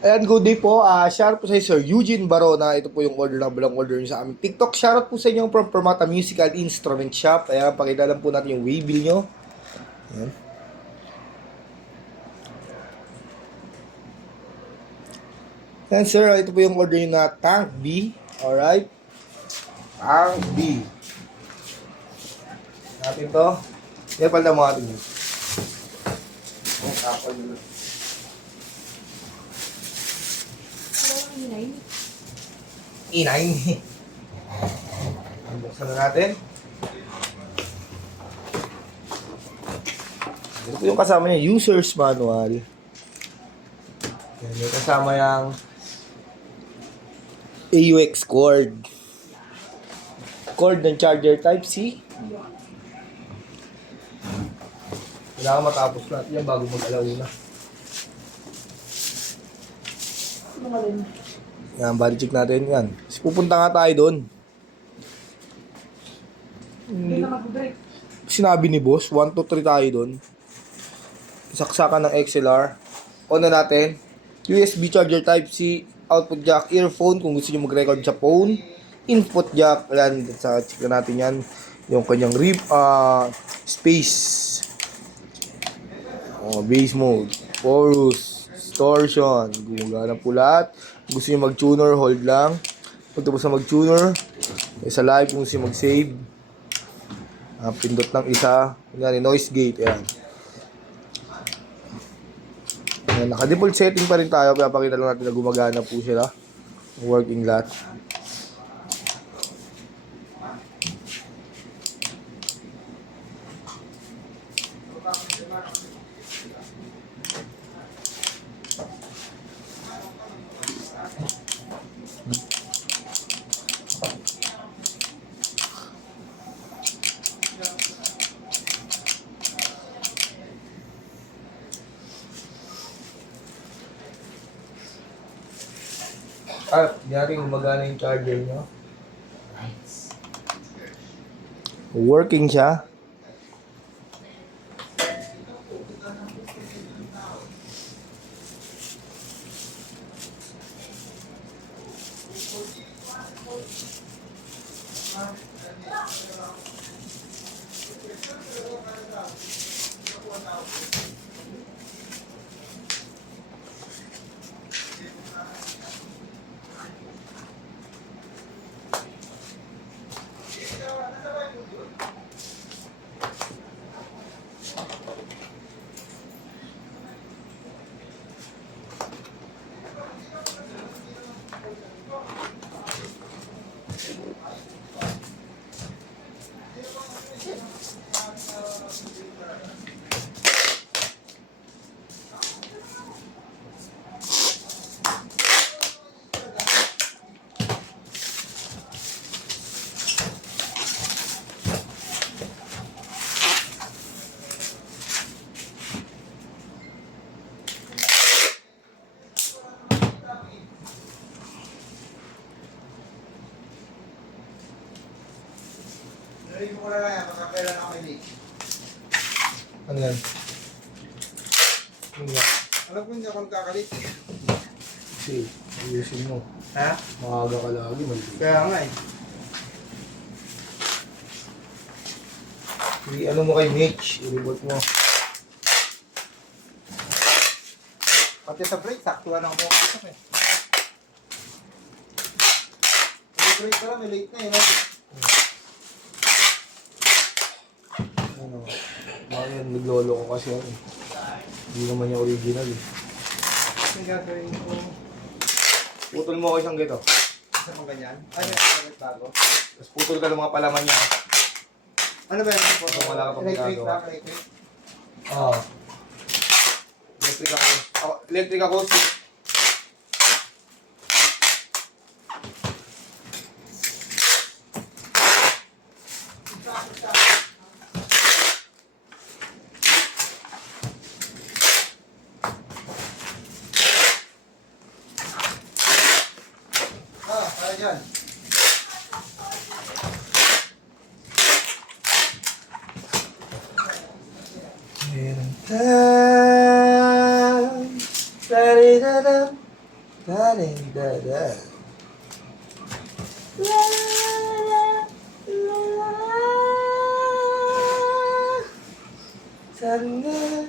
Ayan, good day po. Shoutout po sa Sir Eugene Barona. Ito po yung order na balang order niyo sa aming TikTok. Shoutout po sa inyo from Permata Musical Instrument Shop. Ayan, pakita lang po natin yung waybill nyo. Ayan. Ayan, sir. Ito po yung order niyo na Tank B. Alright. Tank B. Natin to. Ayan, pala mo natin yun. Ang kapal nyo. E9. Buksan na natin. Ito po yung kasama niya, user's manual. Yan, may kasama yung AUX cord. Cord ng charger type C. Kailangan matapos natin yan bago mag-alauna. Yan, body check natin yan. Kasi pupunta nga tayo doon. Sinabi ni boss, 1 to 3 tayo doon. Saksakan ng XLR. On na natin. USB charger type C. Output jack, earphone kung gusto nyo mag-record sa phone. Input jack. Ayan, sa check na natin yan. Yung kanyang space. Bass mode. Chorus. Distortion. Gumagana po lahat. Gusto nyo mag-tuner, hold lang. Pagtapos na mag-tuner, sa live kung gusto nyo mag-save. Pindot ng isa. Yan, noise gate. Ayan. Ayan, naka-default setting pa rin tayo. Kaya pakita lang natin na gumagana po sila. Working lot. Diyari gumagana yung charger nyo. Working siya. Narinig mo na lang yan, makakailan ako may leak. Ano yan? Ano yan? Alam ko hindi ako nagkakalik. Kasi, ayusin mo. Ha? Maaga ka lagi, mali. Kaya nga eh. Ano mo kay Mitch, i-reboot mo. Pati sa break, saktuhan ako makakasap eh. Pati break ka lang, may late na eh. No? Ano, yan, naglolo ko kasi yan. Hindi naman yung original eh. Ang gagawin ko. Putol mo ako isang gito. Isa pang ganyan? Ano yung bago? Tapos putol ka ng mga palaman niya. Ano ba yung photo? Wala ka pang Electric ginagawa. lang, electric. Oo. Electric ako. Electric ako. Kaya dyan. Meron tayo. Da-di-da-da. Daring dada. La la la la. Sana